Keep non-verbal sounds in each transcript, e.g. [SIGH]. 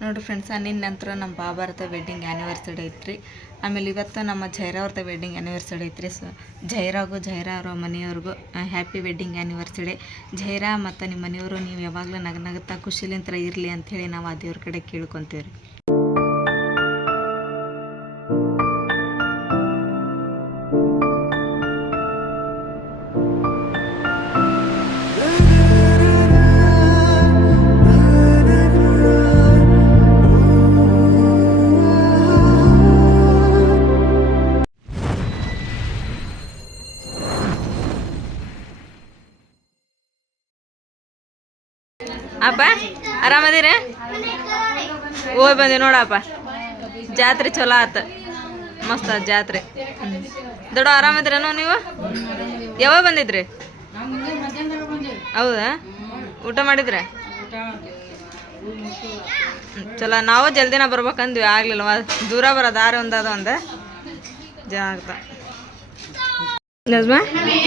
ನೋಡಿರಿ ಫ್ರೆಂಡ್ಸ್ ನಿನ್ನ ನಂತರ ನಮ್ಮ ಬಾಬಾರದ ವೆಡ್ಡಿಂಗ್ ಆ್ಯನಿವರ್ಸರಿ ಐತ್ರಿ. ಆಮೇಲೆ ಇವತ್ತು ನಮ್ಮ ಜೈರಾವ್ರದ ವೆಡ್ಡಿಂಗ್ ಆ್ಯನಿವರ್ಸರಿ ಐತ್ರಿ. ಸೊ ಜೈರಾಗೂ, ಜೈರಾ ಅವರ ಮನೆಯವ್ರಿಗೂ ಹ್ಯಾಪಿ ವೆಡ್ಡಿಂಗ್ ಆ್ಯನಿವರ್ಸರಿ ಜೈರಾ ಮತ್ತು ನಿಮ್ಮ ಮನೆಯವರು, ನೀವು ಯಾವಾಗಲೂ ನಗ ನಗುತ್ತಾ ಖುಷಿಲಿಂತ್ರ ಇರಲಿ ಅಂಥೇಳಿ ನಾವು ಆ ದೇವ್ರ ಕಡೆ ಕೇಳ್ಕೊತೀವಿ ರೀ ಅಪ್ಪ, ಆರಾಮದಿರ? ಹೋಗಿ ಬಂದಿ ನೋಡಪ್ಪ. ಜಾತ್ರೆ ಚಲೋ ಆತ. ಮಸ್ತ್ ಆತ ಜಾತ್ರೆ. ದೊಡ್ಡ ಆರಾಮದಿರೇನೋ ನೀವು? ಯಾವಾಗ ಬಂದಿದ್ರಿ? ಹೌದಾ? ಊಟ ಮಾಡಿದ್ರೆ? ಚಲೋ, ನಾವು ಜಲ್ದಿನ ಬರ್ಬೇಕಂದ್ವಿ, ಆಗ್ಲಿಲ್ಲ. ದೂರ ಬರೋ ದಾರಿ ಒಂದು ಅದ ಒಂದು. ಜನ ಆಗ್ತಾ. ನಜ್ಮಾ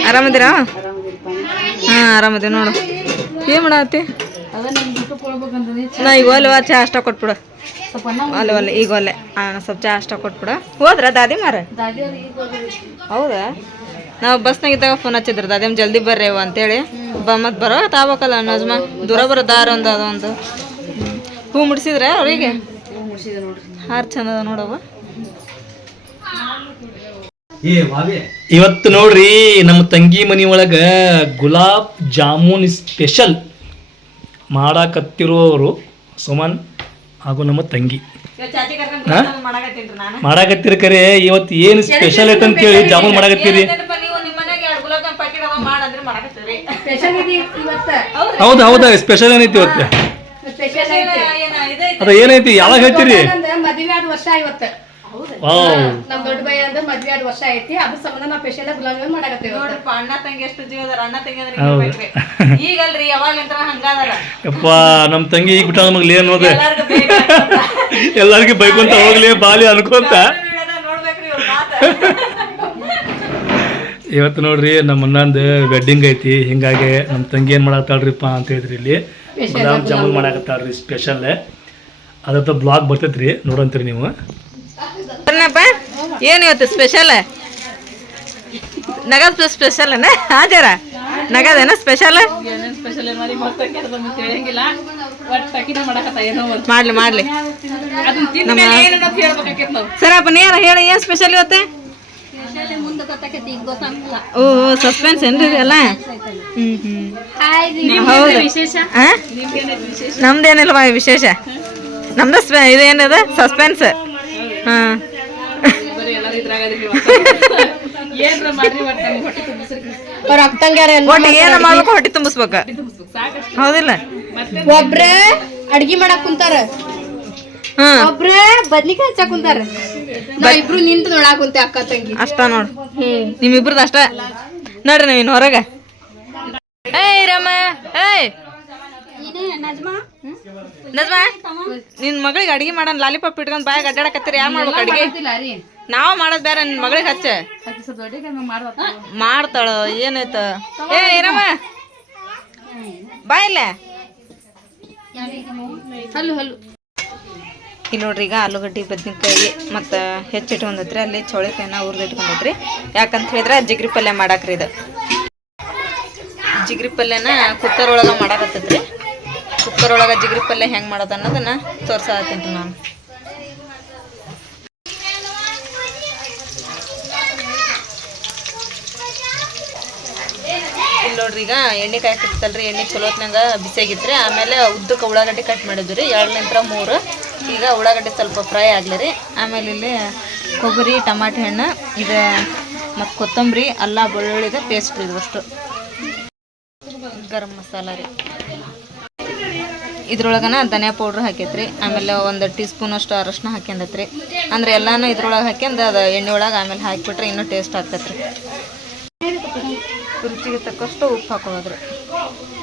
ಆರಾಮದಿರಾ? ಹಾಂ ಆರಾಮದಿ ನೋಡು. ಏನು ಮಾಡತ್ತಿ ನಾ ಈಗ ಒಲ್ವ ಚಾ ಕೊಟ್ಬಿಡು. ಅಲ್ಲ ಒಲ್ಲೆ ಈಗ ಒಲ್ಲೆ ಹಾಂ ಸ್ವಲ್ಪ ಚಾ ಅಷ್ಟ ಕೊಟ್ಬಿಡು. ಹೋದ್ರ ದಾದಿ ಮಾರ? ಹೌದಾ? ನಾವು ಬಸ್ನಾಗ ಇದ್ದಾಗ ಫೋನ್ ಹಚ್ಚಿದ್ರು ದಾದಿಮ್ ಜಲ್ದಿ ಬರ್ರಿ ಅಂತೇಳಿ. ಬ, ಮತ್ತೆ ಬರೋ ತಾವಕಲ್ಲ ನಜ್ಮ ದೂರ ಬರೋ ದಾರ ಒಂದು ಅದೊಂದು ಹೂ ಮುಡ್ಸಿದ್ರೆ ಅವರಿಗೆ? ಹಾರ್ ಚಂದ ನೋಡವ ಇವತ್ತು ನೋಡ್ರಿ ನಮ್ಮ ತಂಗಿ ಮನಿ ಒಳಗ ಗುಲಾಬ್ ಜಾಮೂನ್ ಸ್ಪೆಷಲ್ ಮಾಡಾಕತ್ತಿರುವವರು ಸುಮನ್ ಹಾಗೂ ನಮ್ಮ ತಂಗಿ. ಮಾಡಾಕತ್ತಿರ ಮಾಡಾಕತ್ತೀರಿ ಕರೆ ಇವತ್ತು ಏನು ಸ್ಪೆಷಲ್ ಐತೆ ಅಂತ ಹೇಳಿ ಜಾಮೂನ್ ಮಾಡಾಕತ್ತೀರಿ? ಹೌದು ಹೌದಾ ಸ್ಪೆಷಲ್ ಏನೈತಿ ಇವತ್ತು? ಅದ ಏನೈತಿ ಯಾವಾಗ ಹೇಳ್ತೀರಿ? ಮದ್ವೆ ಆದ ವರ್ಷ ಇವತ್ತು. ನಮ್ ದೊಡ್ಡ ಬೈ ಅಂದ ಮದ್ವೆ ಆದ ವರ್ಷ ಐತಿ. ಅದ್ರ ಸಂಬಂಧ ನಾವ್ ಸ್ಪೆಷಲ್ ಗುಲಾಬ್ ಜಾಮೂನ್ ಮಾಡಾಕತ್ತೇವೆ ನೋಡ್ರಿಪ್ಪ ಅಣ್ಣ ತಂಗಿ ಎಷ್ಟು ಜೀವ ಅದಾರ ಅಣ್ಣ ತಂಗಿ ಅಂದ್ರೆ ಹೌದು. ಹಿಂಗ್ ಬೇಕ್ರಿ. ಈಗಲ್ರಿ ಯಾವಾಗ್ಲಿಂತ್ರ ಹಂಗಾದಾರ ಯಪ್ಪ ನಮ್ಮ ತಂಗಿ ಈಗ ಬಿಟ್ಟ ನಮಗೆ ಲೇ ನೋಡ್ದೆ? ಎಲ್ಲಾರ್ಗೂ ಬೇಕಾಗ್ತದ. ಎಲ್ಲರಿಗೂ ಬೈಕೊಂತ ಹೋಗ್ಲಿ ಬಾಲಿ ಅನ್ಕೊಂತ. ವಿಡಿಯೋದಾಗ ನೋಡ್ಬೇಕ್ರಿ ಇವ್ರ ಮಾತ. ಇವತ್ತು ನೋಡ್ರಿ ನಮ್ಮ ಅಣ್ಣಂದು ವೆಡ್ಡಿಂಗ್ ಐತಿ. ಹಿಂಗಾಗಿ ನಮ್ಮ ತಂಗಿ ಏನು ಮಾಡಾಕತ್ತಾಳ್ರಿಪ್ಪ ಅಂತ ಹೇಳಿದ್ರಿ ಇಲ್ಲಿ. ಗುಲಾಬ್ ಜಾಮೂನ್ ಮಾಡಾಕತ್ತಾಳ್ರಿ ಸ್ಪೆಷಲ್ ಅದ್ರ ಬ್ಲಾಗ್ ಬರ್ತೈತ್ರಿ ನೋಡಂತೀರಿ ನೀವು. ಏನಪ್ಪ? ಏನು ಇವತ್ತು ಸ್ಪೆಷಲ್ ನಗದ ಸ್ಪೆಷಲ್ ಹಾಜರ? ನಗದೇನ ಸ್ಪೆಷಲ್ ಮಾಡ್ಲಿ ಮಾಡ್ಲಿ. ಸರಪ್ಪ ನೀರ ಹೇಳಿ ಏನ್ ಸ್ಪೆಷಲ್ ಇವತ್ತು? ಓ ಸಸ್ಪೆನ್ಸ್ ಏನ್ರಿ ಅಲ್ಲ ಹೌದು? ನಮ್ದೇನಿಲ್ವಾ ವಿಶೇಷ? ನಮ್ದು ಸ್ಪೆ- ಇದೇನದ ಸಸ್ಪೆನ್ಸ್ ಹಾ. ಅವ್ರ ಅಕ್ಕಂಗ್ಯಾರ ಒಟ್ಟು ಏನ ಮಾಡ್ಬೇಕು ಹೊಟ್ಟೆ ತುಂಬಿಸ್ಬೇಕ. ಹೌದಿಲ್ಲ? ಒಬ್ರೇ ಅಡ್ಗಿ ಮಾಡಕ್ ಕುಂತಾರ. ಒಬ್ರೇ ಒಬ್ರ ಬದ್ನಿಕಾಯಿ ಹಚ್ಚಕ್ ಕುಂತಾರ. ನಾ ಇಬ್ರು ನಿಂತು ನೋಡಾಕ್ ಕುಂತೆ ಅಕ್ಕ ತಂಗಿ. ಅಷ್ಟ ನೋಡು. ನಿಮ್ಮಿಬ್ರದ್ದು ಅಷ್ಟ? ನೋಡ್ರಿ ನೀವು ಇನ್ನು ಹೊರಗೆ. ಏಯ್ ರಮ ಏಯ್. ನಜ್ಮಾ. ನಿನ್ ಮಗಳಿಗೆ ಅಡಿಗೆ ಮಾಡೋಣ ಲಾಲಿಪಾಪ್ ಇಟ್ಕೊಂಡ್ ಬಾಯಾಗ ಅಡ್ಡಾಡಕತ್ತೀರಿ? ಯಾರು ಮಾಡ್ಬೇಕು ಅಡಿಗೆ? ನಾವ್ ಮಾಡೋದ್ ಬೇರೆ ನಿನ್ ಮಗಳಿಗೆ ಹಚ್ಚ. ಮಾಡ್ತಾಳ ಏನಾಯ್ತ? ಏ ಇರಮ್ಮ. ಬಾಯಿಲ್ಲ ಇಲ್ಲ. ನೋಡ್ರಿ ಈಗ ಆಲೂಗಡ್ಡೆ ಬದ್ನಿಕಾಯಿ ಮತ್ತು ಹೆಚ್ಚಿಟ್ಕೊಂಡೈತ್ರಿ ಅಲ್ಲಿ ಚೌಳಿಕಾಯಿನ ಹುರಿದು ಇಟ್ಕೊಂಡೈತ್ರಿ. ಯಾಕಂತ ಹೇಳಿದ್ರೆ ಜಿಗ್ರಿ ಪಲ್ಯ ಮಾಡಾಕ್ರಿ ಇದು. ಜಿಗ್ರಿ ಪಲ್ಯನ ಕುಕ್ಕರ್ ಒಳಗೆ ಮಾಡಾಕತ್ತೈತ್ರಿ. ಕುಕ್ಕರ್ ಒಳಗೆ ಜಿಗ್ರಿ ಪಲ್ಯ ಹೆಂಗೆ ಮಾಡೋದು ಅನ್ನೋದನ್ನ ತೋರ್ಸಾತೀನಿ ನಾನು. ನೋಡ್ರಿ, ಈಗ ಎಣ್ಣೆ ಕಾಯಕತ್ತಲ್ರಿ ಎಣ್ಣೆ ಚಲೋತ್ನಾಗ ಬಿಸಿಯಾಗಿತ್ತು ಆಮೇಲೆ ಉದ್ದಕ್ಕೆ ಉಳ್ಳಾಗಡ್ಡಿ ಕಟ್ ಮಾಡಿದ್ವಿ ರೀ ಎರಡು ನಂತರ ಮೂರು. ಈಗ ಉಳ್ಳಾಗಡ್ಡಿ ಸ್ವಲ್ಪ ಫ್ರೈ ಆಗಲಿ ರೀ ಆಮೇಲೆ ಇಲ್ಲಿ ಕೊಬ್ಬರಿ, ಟಮಾಟೆ ಹಣ್ಣು, ಇದು ಮತ್ತು ಕೊತ್ತಂಬರಿ, ಅಲ್ಲ ಬೆಳ್ಳುಳ್ಳಿದ ಪೇಸ್ಟ್ ರೀ ಇದು ಅಷ್ಟು. ಗರಂ ಮಸಾಲ ರೀ. ಇದ್ರೊಳಗನ ಧನಿಯಾ ಪೌಡ್ರ್ ಹಾಕೈತ್ರಿ. ಆಮೇಲೆ ಒಂದು ಟೀ ಸ್ಪೂನ್ ಅಷ್ಟು ಅರಶಿನ ಹಾಕ್ಯಂದೈತ್ರಿ. ಅಂದ್ರೆ ಎಲ್ಲಾನು ಇದ್ರೊಳಗೆ ಹಾಕ್ಯಂದು ಅದು ಎಣ್ಣೆ ಒಳಗೆ ಆಮೇಲೆ ಹಾಕಿಬಿಟ್ರೆ ಇನ್ನೂ ಟೇಸ್ಟ್ ಆಗ್ತೈತ್ರಿ. ರುಚಿಗೆ ತಕ್ಕಷ್ಟು ಉಪ್ಪು ಹಾಕೊಳ್ಳೋದ್ರಿ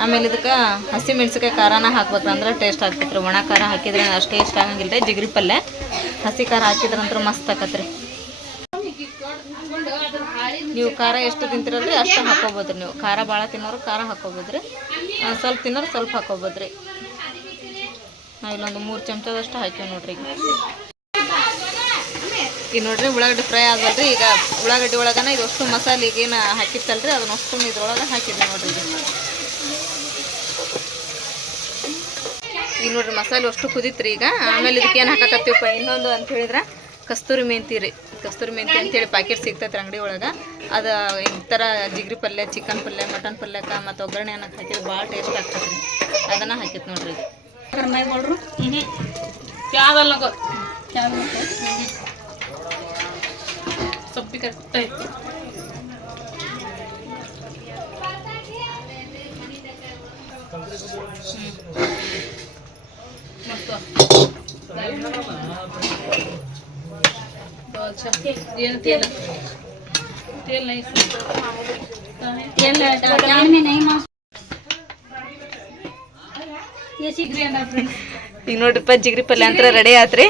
ಆಮೇಲೆ ಇದಕ್ಕೆ ಹಸಿ ಮೆಣಸಿಕಾಯಿ ಖಾರನ ಹಾಕ್ಬೇಕ್ರಿ ಅಂದ್ರೆ ಟೇಸ್ಟ್ ಆಗ್ತೈತ್ರಿ ಒಣ ಖಾರ ಹಾಕಿದ್ರೆ ಅಷ್ಟೇ ಇಷ್ಟ ಆಗಂಗಿಲ್ಲ ರೀ ಜಿಗ್ರಿ ಪಲ್ಯ ಹಸಿ ಖಾರ ಹಾಕಿದ್ರಂತೂ ಮಸ್ತ್ ಆಕತ್ರಿ. ನೀವು ಖಾರ ಎಷ್ಟು ತಿಂತೀರಲ್ರಿ ಅಷ್ಟು ಹಾಕೋಬೋದ್ರಿ ನೀವು. ಖಾರ ಭಾಳ ತಿನ್ನೋರು ಖಾರ ಹಾಕೋಬೋದ್ರಿ. ಸ್ವಲ್ಪ ತಿನ್ನೋರು ಸ್ವಲ್ಪ ಹಾಕೋಬೋದ್ರಿ. ನಾವು ಇಲ್ಲೊಂದು ಮೂರು ಚಮಚದಷ್ಟು ಹಾಕಿವಿ ನೋಡ್ರಿ ಈಗ ನೋಡ್ರಿ ಉಳ್ಳಾಗಡ್ಡಿ ಫ್ರೈ ಆದಲ್ರಿ. ಈಗ ಉಳ್ಳಾಗಡ್ಡಿ ಒಳಗನ ಇದು ಅಷ್ಟು ಈಗೇನು ಏನು ಹಾಕಿತ್ತಲ್ರಿ ಅದನ್ನ ಅಷ್ಟು ಇದ್ರೊಳಗೆ ಹಾಕಿದ್ವಿ ನೋಡ್ರಿ. ಈಗ ನೋಡ್ರಿ ಮಸಾಲೆ ಅಷ್ಟು ಕುದಿತ್ರಿ ಈಗ. ಆಮೇಲೆ ಇದಕ್ಕೆ ಏನು ಹಾಕಕತ್ತೀವಪ್ಪ ಇನ್ನೊಂದು ಅಂತ ಹೇಳಿದ್ರೆ ಕಸ್ತೂರಿ ಮೆಂತಿ ರೀ. ಕಸ್ತೂರಿ ಮೆಂತಿ ಅಂತೇಳಿ ಪ್ಯಾಕೆಟ್ ಸಿಗ್ತೈತೆ ಅಂಗಡಿ ಒಳಗೆ. ಅದು ಈ ಥರ ಜಿಗ್ರಿ ಪಲ್ಯ ಚಿಕನ್ ಪಲ್ಯ ಮಟನ್ ಪಲ್ಯಕ್ಕೆ ಮತ್ತು ಒಗ್ಗರಣೆ ಅನ್ನಕ್ಕೆ ಹಾಕಿದ್ರೆ ಭಾಳ ಟೇಸ್ಟ್ ಆಗ್ತದೆ ರೀ ಅದನ್ನು ಹಾಕಿತ್ತು ನೋಡ್ರಿ ಮೈ ಮಾಡ್ರು? ಹ್ಞೂ ಯಾವ್ದಲ್ಲ ಸೊಪ್ಪಿ ಕರೆಕ್ಟ್ ಇತ್ತು ಏನು ತೇಲ್ ತೇಲ್ ನೈ ಈಗ ನೋಡ್ರಿಪ್ಪ ಜಿಗ್ರಿ ಪಲ್ಯ ಅಂತ ರೆಡಿ ಆತ್ರಿ?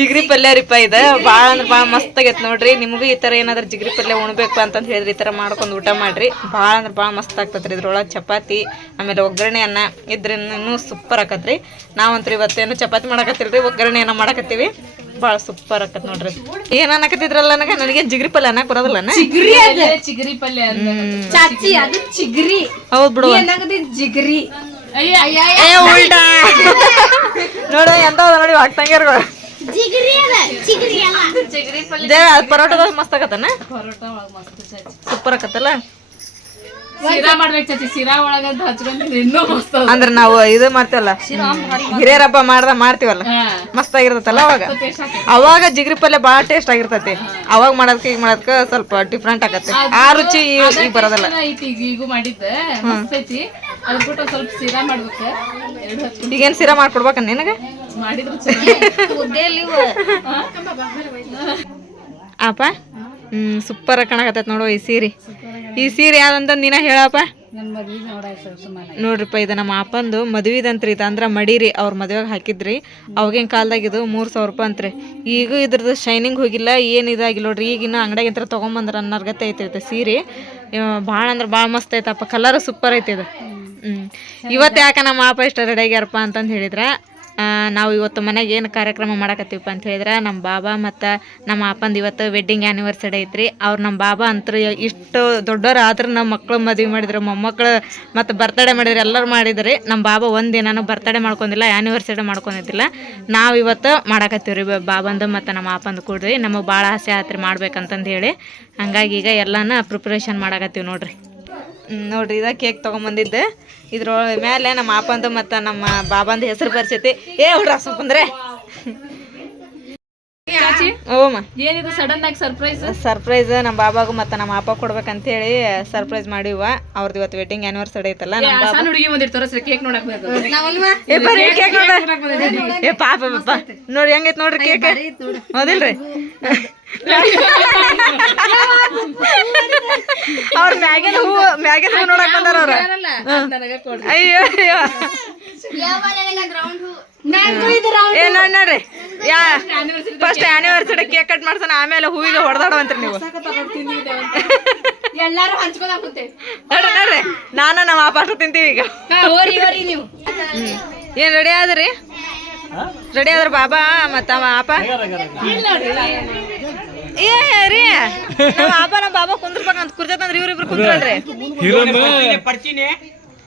ಜಿಗ್ರಿ ಪಲ್ಯ ರೀಪ ಇದು. ಭಾಳ ಅಂದ್ರೆ ಭಾಳ ಮಸ್ತ್ ಆಗೈತೆ ನೋಡ್ರಿ. ನಿಮಗೂ ಈ ಥರ ಏನಾದ್ರು ಜಿಗ್ರಿ ಪಲ್ಯ ಉಣ್ಬೇಕು ಅಂತಂದು ಹೇಳಿದ್ರೆ ಈ ಥರ ಮಾಡ್ಕೊಂಡು ಊಟ ಮಾಡ್ರಿ. ಭಾಳ ಅಂದ್ರೆ ಭಾಳ ಮಸ್ತ್ ಆಗ್ತತ್ರಿ ಇದ್ರೊಳಗೆ ಚಪಾತಿ ಆಮೇಲೆ ಒಗ್ಗರಣೆ ಅನ್ನ ಇದ್ರಿಂದ ಸೂಪರ್ ಆಕತ್ರಿ. ನಾವಂತ್ರಿ ಇವತ್ತೇನು ಚಪಾತಿ ಮಾಡಕತ್ತಿಲ್ರಿ ಒಗ್ಗರಣೆ ಅನ್ನ ಮಾಡಕತ್ತೀವಿ. ಭಾಳ ಸೂಪರ್ ಆಕತ್ ನೋಡ್ರಿ. ಏನ್ ಅನ್ನಕತ್ತಿದ್ರಲ್ಲ ನನಗೆ? ನನಗೆ ಜಿಗ್ರಿ ಪಲ್ಯ ಅನ್ನಕ್ ಬರೋದಿಲ್ಲ ಜಿಗ್ರಿ ಅದ ಚಿಗರಿ ಪಲ್ಯ ಅಂತ ಚಾಚಿ ಅದು ಚಿಗ್ರಿ ಹೌದ್ ಬಿಡು. ಜಿಗ್ರಿ. ಅಯ್ಯ ಅಯ್ಯ ಏ ಉಲ್ಟಾ. ನೋಡು ಎಂತ ನೋಡಿ ಹಾಕ್ತಂಗಿರ್ಗಳು ಪರೋಟದಾಗ ಮಸ್ತ್ ಆಗತ್ತನ? ಸೂಪರ್ ಆಕತ್ತಲ್ಲ ಸಿರಾ ಮಾಡ್ಬೇಕು ಚಾಚಿ ಸಿರಾ ಒಳಗಂತ ಹಚ್ಕೊಂಡ್ರೆ ಇನ್ನೂ ಮಸ್ತ್ ಅದ. ಅಂದ್ರೆ ನಾವು ಇದು ಮಾಡ್ತೀವಲ್ಲ ಹಿರಿಯರ ಹಬ್ಬ ಮಾಡ್ದ ಮಾಡ್ತೀವಲ್ಲ ಮಸ್ತ್ ಆಗಿರ್ತೈತಲ್ಲ ಅವಾಗ? ಟೇಸ್ಟ್ ಹಾಕಿ ಅವಾಗ ಜಿಗ್ರಿ ಪಲ್ಯ ಭಾಳ ಟೇಸ್ಟ್ ಆಗಿರ್ತೈತಿ. ಅವಾಗ ಮಾಡೋದಕ್ಕೆ ಈಗ ಮಾಡೋದಕ್ಕೆ ಸ್ವಲ್ಪ ಡಿಫ್ರೆಂಟ್ ಆಗತ್ತೆ. ಆ ರುಚಿ ಈ- ಈಗ ಬರೋದಿಲ್ಲ. ಐತಿ ಈಗ ಈಗೂ ಮಾಡಿದ್ದ. ಮಸ್ತ್ ಐತಿ. ಅದ್ರ ಬಿಟ್ಟು ಒಂದ್ ಸ್ವಲ್ಪ ಸಿರಾ ಮಾಡ್ಬೇಕ. ಎರಡು ಹಚ್ಕೊಂಡ್ ಈಗೇನ್ ಸಿರಾ ಮಾಡ್ಕೊಡ್ಬೇಕ ನಿನಗೆ? ಮಾಡಿದ್ರು ಅಪ್ಪ ಹ್ಮ್ ಸೂಪರ್ ಕಾಣಕತ್ತೈತಿ ನೋಡು ಈ ಸೀರೆ. ಈ ಸೀರೆ ಯಾವ್ದಂತ ನೀನ ಹೇಳಪ್ಪ? ನೋಡ್ರಿಪ್ಪ ಇದು ನಮ್ಮ ಅಪ್ಪಂದು ಮದುವೆದಂತ್ರಿ ಇದು. ಅಂದ್ರೆ ಮಡೀರಿ ಅವ್ರ ಮದುವೆಗೆ ಹಾಕಿದ್ರಿ. ಅವಾಗಿನ ಕಾಲದಾಗ ಇದು ಮೂರು ಸಾವಿರ ರೂಪಾಯಿ ಅಂತ್ರಿ. ಈಗ ಇದ್ರದ್ದು ಶೈನಿಂಗ್ ಹೋಗಿಲ್ಲ ಏನು ಇದಾಗಿಲ್ಲ ನೋಡ್ರಿ. ಈಗಿನ ಅಂಗಡಿಯಾಗಿಂತ ತೊಗೊಂಬಂದ್ರ ಅನ್ನರ್ಗತ್ತೆ ಐತೆ ಇದು ಸೀರೆ. ಭಾಳ ಅಂದ್ರೆ ಭಾಳ ಮಸ್ತ್ ಐತಪ್ಪ ಕಲರ್ ಸೂಪರ್ ಐತೆ ಇದು. ಹ್ಞೂ ಇವತ್ತು ಯಾಕೆ ನಮ್ಮ ಅಪ್ಪ ಇಷ್ಟ ರೆಡಿ ಆಗ್ಯಾರಪ್ಪ ಅಂತಂದು ಹೇಳಿದ್ರೆ. ನಾವು ಇವತ್ತು ಮನೆಗೆ ಏನು ಕಾರ್ಯಕ್ರಮ ಮಾಡಕತ್ತೀವಪ್ಪ ಅಂತ ಹೇಳಿದ್ರೆ ನಮ್ಮ ಬಾಬಾ ಮತ್ತು ನಮ್ಮ ಅಪ್ಪಂದು ಇವತ್ತು ವೆಡ್ಡಿಂಗ್ ಆ್ಯನಿವರ್ಸರಿ ಐತ್ರಿ. ಅವ್ರು ನಮ್ಮ ಬಾಬಾ ಅಂತೂ ಇಷ್ಟು ದೊಡ್ಡವ್ರು ಆದ್ರೂ ನಮ್ಮ ಮಕ್ಕಳು ಮದುವೆ ಮಾಡಿದ್ರು, ಮೊಮ್ಮಕ್ಳು ಮತ್ತು ಬರ್ತಡೇ ಮಾಡಿದ್ರು, ಎಲ್ಲರೂ ಮಾಡಿದ್ರಿ. ನಮ್ಮ ಬಾಬಾ ಒಂದು ದಿನನೂ ಬರ್ತಡೇ ಮಾಡ್ಕೊಂಡಿಲ್ಲ ಆ್ಯನಿವರ್ಸರಿ ಮಾಡ್ಕೊಂಡಿದ್ದಿಲ್ಲ. ನಾವು ಇವತ್ತು ಮಾಡಕತ್ತೀವಿ ರೀ ಬಾಬಂದು ಮತ್ತು ನಮ್ಮ ಅಪ್ಪಂದು ಕೂಡ್ರಿ. ನಮಗೆ ಭಾಳ ಆಸೆ ಆತ್ರಿ ಮಾಡ್ಬೇಕಂತಂದು ಹೇಳಿ. ಹಂಗಾಗಿ ಈಗ ಎಲ್ಲನ ಪ್ರಿಪ್ರೇಷನ್ ಮಾಡಕತ್ತೀವಿ ನೋಡ್ರಿ. ನೋಡ್ರಿ ಇದ ಕೇಕ್ ತೊಗೊಂಬಂದಿದ್ದೆ. ಇದ್ರ ಮೇಲೆ ನಮ್ಮ ಅಪ್ಪಂದು ಮತ್ತೆ ನಮ್ಮ ಬಾಬಂದು ಹೆಸರು ಬರ್ಸೈತಿ. ಏ ಹುಡ್ರ ಸುಮ್ಮಂದ್ರೆ ಚಾಚಿ ಓಮ ಏನಿದು ಸಡನ್ ಆಗಿ ಸರ್ಪ್ರೈಸ್ ಸರ್ಪ್ರೈಸ್ ನಮ್ಮ ಬಾಬಾಗೂ ಮತ್ತೆ ನಮ್ಮ ಅಪ್ಪ ಕೊಡ್ಬೇಕಂತೇಳಿ ಸರ್ಪ್ರೈಸ್ ಮಾಡಿವ. ಅವ್ರದ್ ಇವತ್ತು ವೆಡ್ಡಿಂಗ್ ಆನಿವರ್ಸರಿ ಐತಲ್ಲ ಏ ಪಾಪ ಪಾಪ. ನೋಡಿ ಹೆಂಗೈತ್ ನೋಡ್ರಿ ಕೇಕ್ ಹೌದಿಲ್ರಿ? [LAUGHS] ಅವ್ರ ಮ್ಯಾಗಿನ ಹೂ ಮ್ಯಾಗಿನ ಹೂ ನೋಡಕ್ ಬಂದಾರ ಅವ್ರ. ಅಯ್ಯೋ ಅಯ್ಯೋ. ನೋಡ್ರಿ ಯಾ ಫಸ್ಟ್ ಆನಿವರ್ಸರಿ ಕೇಕ್ ಕಟ್ ಮಾಡ್ತಾನೆ ಆಮೇಲೆ ಹೂವಿಗೆ ಹೊಡೆದಾಡುವಂತ್ರಿ ನೀವು. [LAUGHS] ಎಲ್ಲಾರು ನೋಡ್ರಿ ನಾನು ನಮ್ಮ ಅಷ್ಟು ತಿಂತೀವಿ ಈಗ. ಓರಿ ಓರಿ ನೀವು. ಏನ್ ರೆಡಿ ಆದ್ರಿ? ರೆಡಿ ಆದ್ರ ಬಾಬಾ ಮತ್ತ ಅವ ಅಪ್ಪ ಏ ರೀ. ನಮ್ಮ ಬಾಬಾ ಕುಂದ್ರಬೇಕಂತ ಕುರ್ಜತ್ತಂದ್ರ ಇವ್ರಿಬ್ರು ಕುಂದ್ರಲ್ರಿ. ಹಿರಮ್ಮ.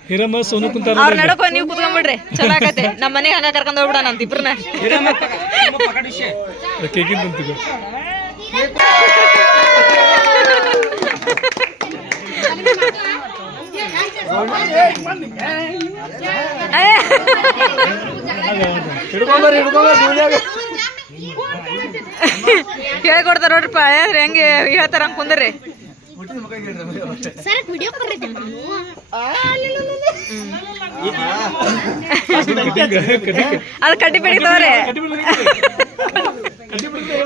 ಹಿರಮ್ಮ ಸೋನು ಕುಂತಾರ ಅವ್ರ ನಡಕ ನೀವು ಕುತ್ಕೊಂಡ್ಬಿಡ್ರಿ ಚಲೋ ಆಗತ್ತೆ ನಮ್ಮ ಮನೆಗೆ ಹಂಗ ಕರ್ಕೊಂಡ್ ಹೋಗ್ಬಿಡ ಅಂತ ಇಬ್ರನ್ನ ಕೇಕಿನ ಬಂತಿದ್ರು ಹೇಳ್ಕೊಡ್ತಾರ ನೋಡ್ರಿಪ್ಪ ಏನ್ರಿ ಹೆಂಗೆ ಹೇಳ್ತಾರ ಹಂಗ ಕುಂದ್ರಿ. ಅದು ಕಡ್ಡಿ ಪಿಡಿ ತಗೋರಿ.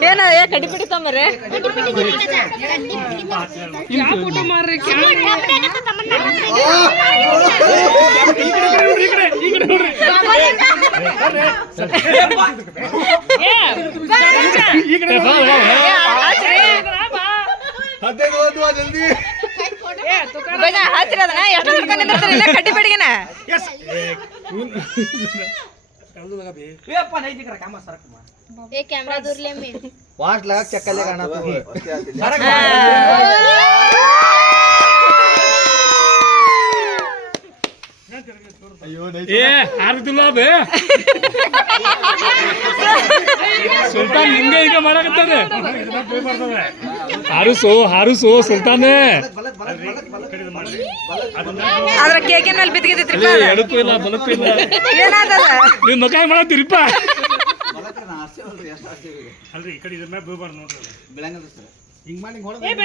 ಏನ ಏ ಕಡ್ಡಿ ಪಿಡಿ ಹಚ್ರಿ ಅದನ್ನ. ಎಷ್ಟು ಹಿಡ್ಕೊಂಡು ನಿಂದಿರ್ತೀರಿ? ಇನ್ನ ಕಾಮ ಪಿಡಿಗೆನ ए कैमरा दूर ले मैं वाट लगा चक्कर लगाना तू ಏ ಆರ್ದಿಲ್ಲ ಅದು ಸುಲ್ತಾನ್ ಹಿಂಗೆ ಈಗ ಮಾಡಕತ್ತದೆ ಹಾರುಸು ಹಾರುಸು ಸುಲ್ತಾನೇ ಅದ್ರ ಕೇಕಿನ ಮೇಲೆ ಬಿದ್ದಿದ್ರಿ ಏ, ಎಡಕ್ಕೂ ಇಲ್ಲ ಬಲಕ್ಕೂ ಇಲ್ಲ ಏನಾದದ ನೀವು ಮಕಾಯಿ ಮಾಡತ್ತೀರಿಪ್ಪ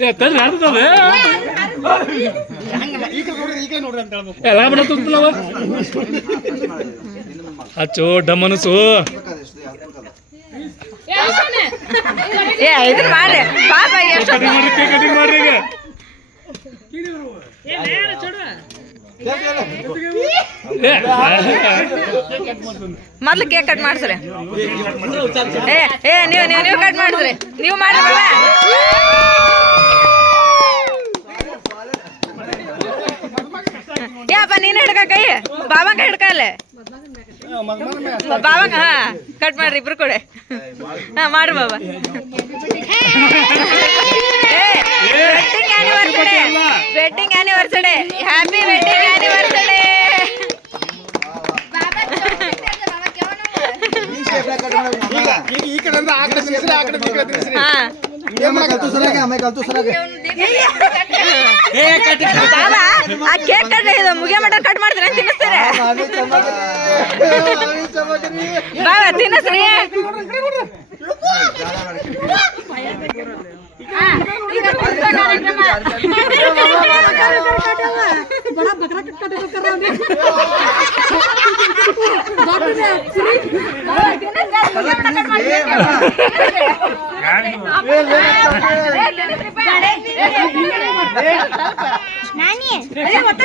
ಏ ತಡ್ರಿ ಆಡ್ತದೆ ಎಲ್ಲ ಮಾಡತ್ತಲ್ಲ ಹಚ್ಚು ಡಮ್ಮನಸು. ಏ ಇದನ್ನ ಮಾಡ್ರಿ ಪಾಪ ಎಷ್ಟು ಕಟಿಂಗ್ ಮಾಡ್ರಿ ಕೇಕ್ ಕಟಿಂಗ್ ಮಾಡ್ರಿ ಈಗ. ಏ, ಮೊದ್ಲು ಕೇಕ್ ಕಟ್ ಮಾಡ್ಸ್ರಿ ಏ ಏ ನೀವು ನೀವು ನೀವು ಕಟ್ ಮಾಡ್ಸ್ರಿ ನೀವು ಬಾಬಾ ಯಾಪ ನೀನು ಹಿಡ್ಕ ಕೈ ಬಾಬಾಂಗ ಹಿಡ್ಕ ಅಲ್ಲೇ ಬಾಬಂಗ ಹಾ ಕಟ್ ಮಾಡ್ರಿ ಇಬ್ರು ಕೂಡ ಹಾ ಮಾಡ್ರಿ ಬಾಬಾ wedding anniversary wedding anniversary happy wedding anniversary ಈ ಕಡೆ ಆ ಕಡೆ ಆ ಕಡೆ ಈ ಆ ಕೇಕ್ ಕಟ್ ಇದು ಮುಗಿಯ ಮಟ ಕಟ್ ಮಾಡ್ತೀರ ತಿನ್ನಿಸ್ತೀರ? ಆಮೇಲೆ ಚಮಚ- ಬಾಬಾ ತಿನ್ನಿಸ್ರಿ. बड़ा बकरा कट कट कर रहा है बाप रे श्री नानी अरे बता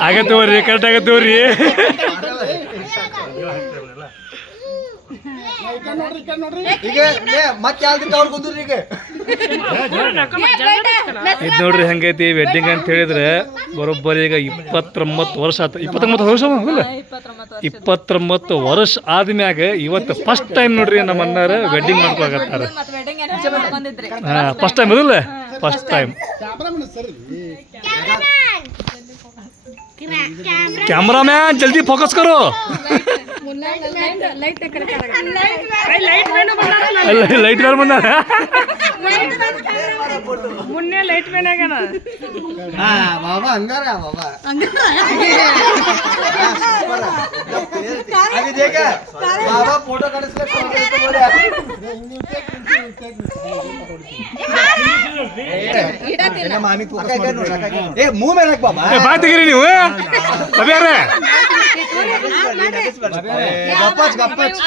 ಆಗತ್ತವ್ರಿ ಕರೆಕ್ಟ್ ಆಗತ್ತವ್ರಿ ಈಗ ಏ ಮತ್ತೆ ಯಾವ್ದಕ್ಕೆ ಅವ್ರು ಕುಂದ್ರಿ ಈಗ? ಇದು ನೋಡ್ರಿ ಹೆಂಗೈತಿ ವೆಡ್ಡಿಂಗ್ ಅಂತ ಹೇಳಿದ್ರೆ ಬರೋಬ್ಬರಿ ಈಗ ಇಪ್ಪತ್ತೊಂಬತ್ತು ವರ್ಷ ಆತ ಇಪ್ಪತ್ತೊಂಬತ್ತು ವರ್ಷ ಇಪ್ಪತ್ತೊಂಬತ್ತು ವರ್ಷ ಆದ್ಮ್ಯಾಗ ಇವತ್ತು ಫಸ್ಟ್ ಟೈಮ್ ನೋಡ್ರಿ ನಮ್ಮ ಅಣ್ಣಾರ ವೆಡ್ಡಿಂಗ್ ಮಾಡ್ಕೊಳಕತ್ತಾರ. ಹಾ ಫಸ್ಟ್ ಟೈಮ್ ಇದಲ್ಲ ಫಸ್ಟ್ ಟೈಮ್ ಕ್ಯಾಮ್ರಾಮ್ಯಾನ್ ಜಲ್ದಿ ಫೋಕಸ್ ಕರೋ. ಲೈಟ್ ಮ್ಯಾನ್ ಹಾ ಬಾಬಾ ಹಂಗಾರ ಬಾಬಾ. ಅದಿದೇಗ ಬಾಬಾ ಫೋಟೋ ಏ ಮೂವ್ ಮೇಲೆ ಹಾಕ್ ಬಾಬಾ ಏ, ಬಾ ತೆಗೀರಿ ನೀವು ಅಬ್ಯಾರೆ ಏ, ಗಪ್ಪಚ್ ಗಪ್ಪಚ್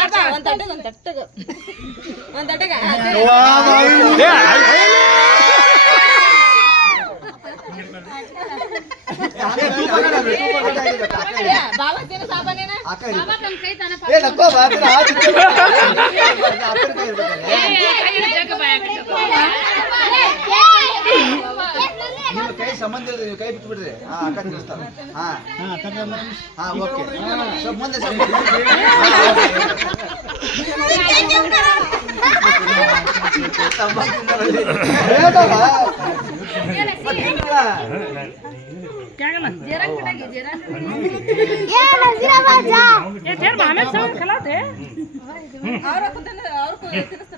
ಏ, ಏ ನಕ್ಕೋ ಬಾ ಆತರ ಆ ಚಿಕ್ಕ ಆತರ ಕೈ ಇರ್ಬೇಕಲ್ಲ. ನಿಮ್ಮ ಕೈ ಸಂಬಂಧ ಇಲ್ರಿ ನೀವು ಕೈ ಬಿಟ್ಟು ಬಿಡ್ರಿ ಹಾ ಅಕ್ಕ ತಿಳಿಸ್ತಾರೆ ಹಾ ಹಾ ಓಕೆ ಸ್ವಲ್ಪ ಮುಂದೆ ಸ್ವಲ್ಪ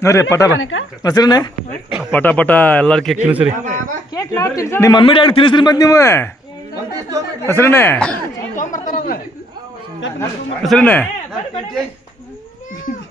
ನೋಡ್ರಿ ಪಟ ಹಸಿರನೆ ಪಟ ಪಟ ಎಲ್ಲಾರು ಕೇಕ್ ತಿನ್ನಿಸ್ರಿ. ನಿಮ್ಮ ಮಮ್ಮಿ ಡ್ಯಾಡಿ ತಿನ್ನಿಸ್ರಿ ಮತ್ತೆ ನೀವು. ಹಸಿರನೆ ಹಸಿರನೆ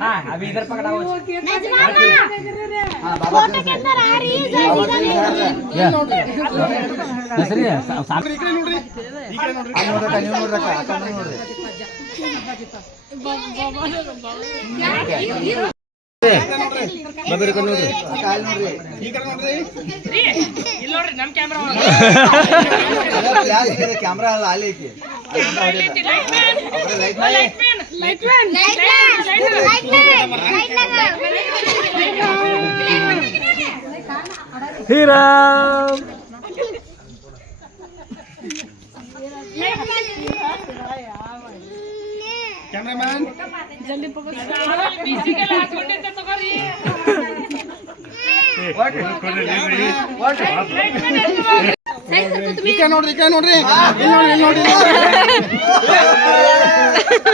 ಅಕ್ಕ इधर पकड़ा. ಈ ಕಡೆ? ಕ್ಯಾಮ್ರಾ ಅಲ್ಲ ಅಲ್ಲಿ ಐತಿ ಲೈಟ್ ಹೊಡಿಯೋದು. ಒಬ್ರೇ ಲೈಟ್ ಮಾಡಿ. ಹೀರಾ ಕ್ಯಾಮ್ರಾಮ್ಯಾನ್ ಈ ಕಡೆ ನೋಡ್ರಿ ಈ ಕಡೆ ನೋಡ್ರಿ ಇಲ್ಲಿ ನೋಡ್ರಿ ಇಲ್ಲಿ ನೋಡ್ರಿ ಹಾ, ಇಲ್ಲಿ ನೋಡ್ರಿ ಹಾ, ಇಲ್ಲಿ ನೋಡ್ರಿ ನೋಡಿ ನೋಡ್ರಿ.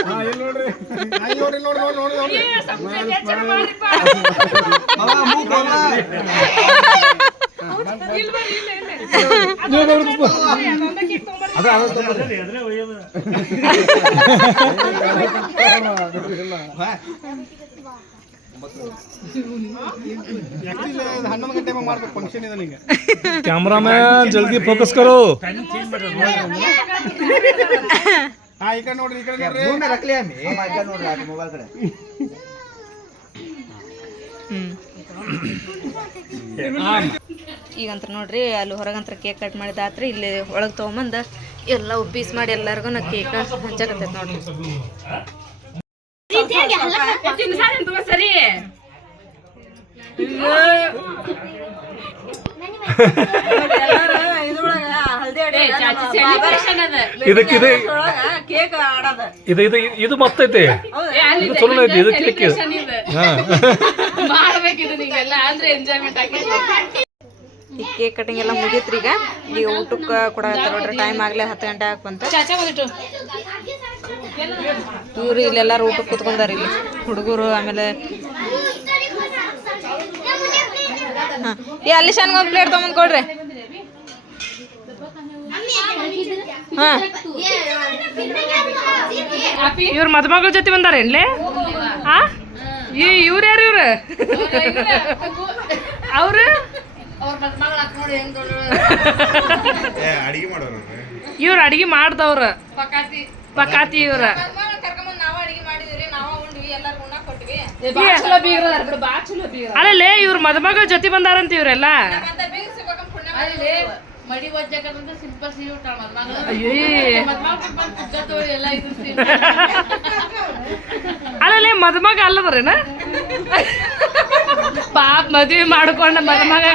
ನೋಡಿ ನೋಡ್ರಿ. ಇಲ್ಲಿ ನೋಡ್ರಿ ನೋಡ್ರಿ ನೋಡ್ರಿ ನೋಡ್ರಿ. ನೋಡ್ರಿ. ಇದೆ मैन जल्दी ಜಲ್ದಿ ಫೋಕಸ್ ಕರೋ. ಹಾ ಈ ಕಡೆ ನೋಡ್ರಿ ಈ ಕಡೆ ನೋಡ್ರಿ. ಮೂಗ್ ಮೇಲೆ ರಕ್ಲಿ ಅಮ್ಮಿ. ಮಾಮ, ಈ ಕಡೆ ನೋಡ್ರಿ, ಆ ಮೊಬೈಲ್ ಕಡೆ. ಈಗಂತ್ರ ನೋಡ್ರಿ ಅಲ್ಲಿ ಹೊರಗಂತ್ರ ಕೇಕ್ ಕಟ್ ಮಾಡಿದಾತ್ರಿ ಇಲ್ಲಿ ಒಳಗೆ ತೊಗೊಂಬಂದು ಎಲ್ಲ ಪೀಸ್ ಮಾಡಿ ಎಲ್ಲರಿಗೂ ನಾ ಕೇಕ್ ಹಂಚಕತ್ತೈತೆ ನೋಡ್ರಿ. ಸರಿ ಇದು ಕೇಕ್ ಆಡೋದ ಇದು ಇದು ಇದು ಮತ್ತೈತಿ ಇದು ಚಲೋ ಐತಿ ಇದು ಕೇಕ್ ಕೇಕ್ ಕಟಿಂಗ್ ಎಲ್ಲ ಮುಗೀತ್ರಿ ಈಗ. ಈಗ ಊಟಕ್ಕೆ ಕೂಡ ನೋಡ್ರಿ ಟೈಮ್ ಆಗ್ಲೇ ಹತ್ತು ಗಂಟೆ ಹಾಕ್ಬಂತ ಇವ್ರು ಇಲ್ಲೆಲ್ಲರೂ ಊಟಕ್ಕೆ ಕುತ್ಕೊಂಡಾರ ಇಲ್ಲಿ. ಹುಡುಗರು ಆಮೇಲೆ ಹಾಂ. ಈ ಅಲ್ಲಿ ಶಾನ್ಗೆ ಒಂದು ಪ್ಲೇಟ್ ತೊಗೊಂಡು ಕೊಡ್ರಿ. ಹಾಂ. ಇವ್ರ ಮದುಮಗಳ ಜೊತೆ ಬಂದಾರೇನ್ಲೆ? ಆ? ಈ ಇವ್ರು ಯಾರು ಇವ್ರು? ಅವರು? ಅವ್ರ ಮಗಳ ನೋಡಿ ಹೆಂಗ್ ಇವ್ರು ಅಡಿಗೆ ಮಾಡ್ದವ್ರ. ಪಕಾತಿ ಇವ್ರ. ಅಲ್ಲೇ ಇವ್ರ ಮದುಮಗ ಜೊತೆ ಬಂದಾರಂತ ಇವ್ರೆಲ್ಲ. ಅಲ್ಲೇ ಮದುಮಗ. ಅಲ್ಲದ್ರೇನ? ಪಾಪ ಮದ್ವಿ ಮಾಡ್ಕೊಂಡ ಮದುಮಗ.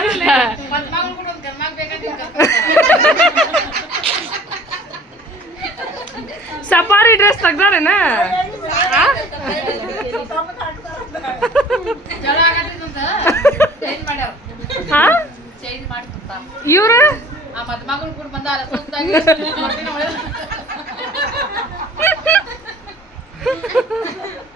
ಸಫಾರಿ ಡ್ರೆಸ್ ತೆಗ್ದಾರೇನ? ಇವ್ರ? ಬಂದ [LAUGHS] [LAUGHS]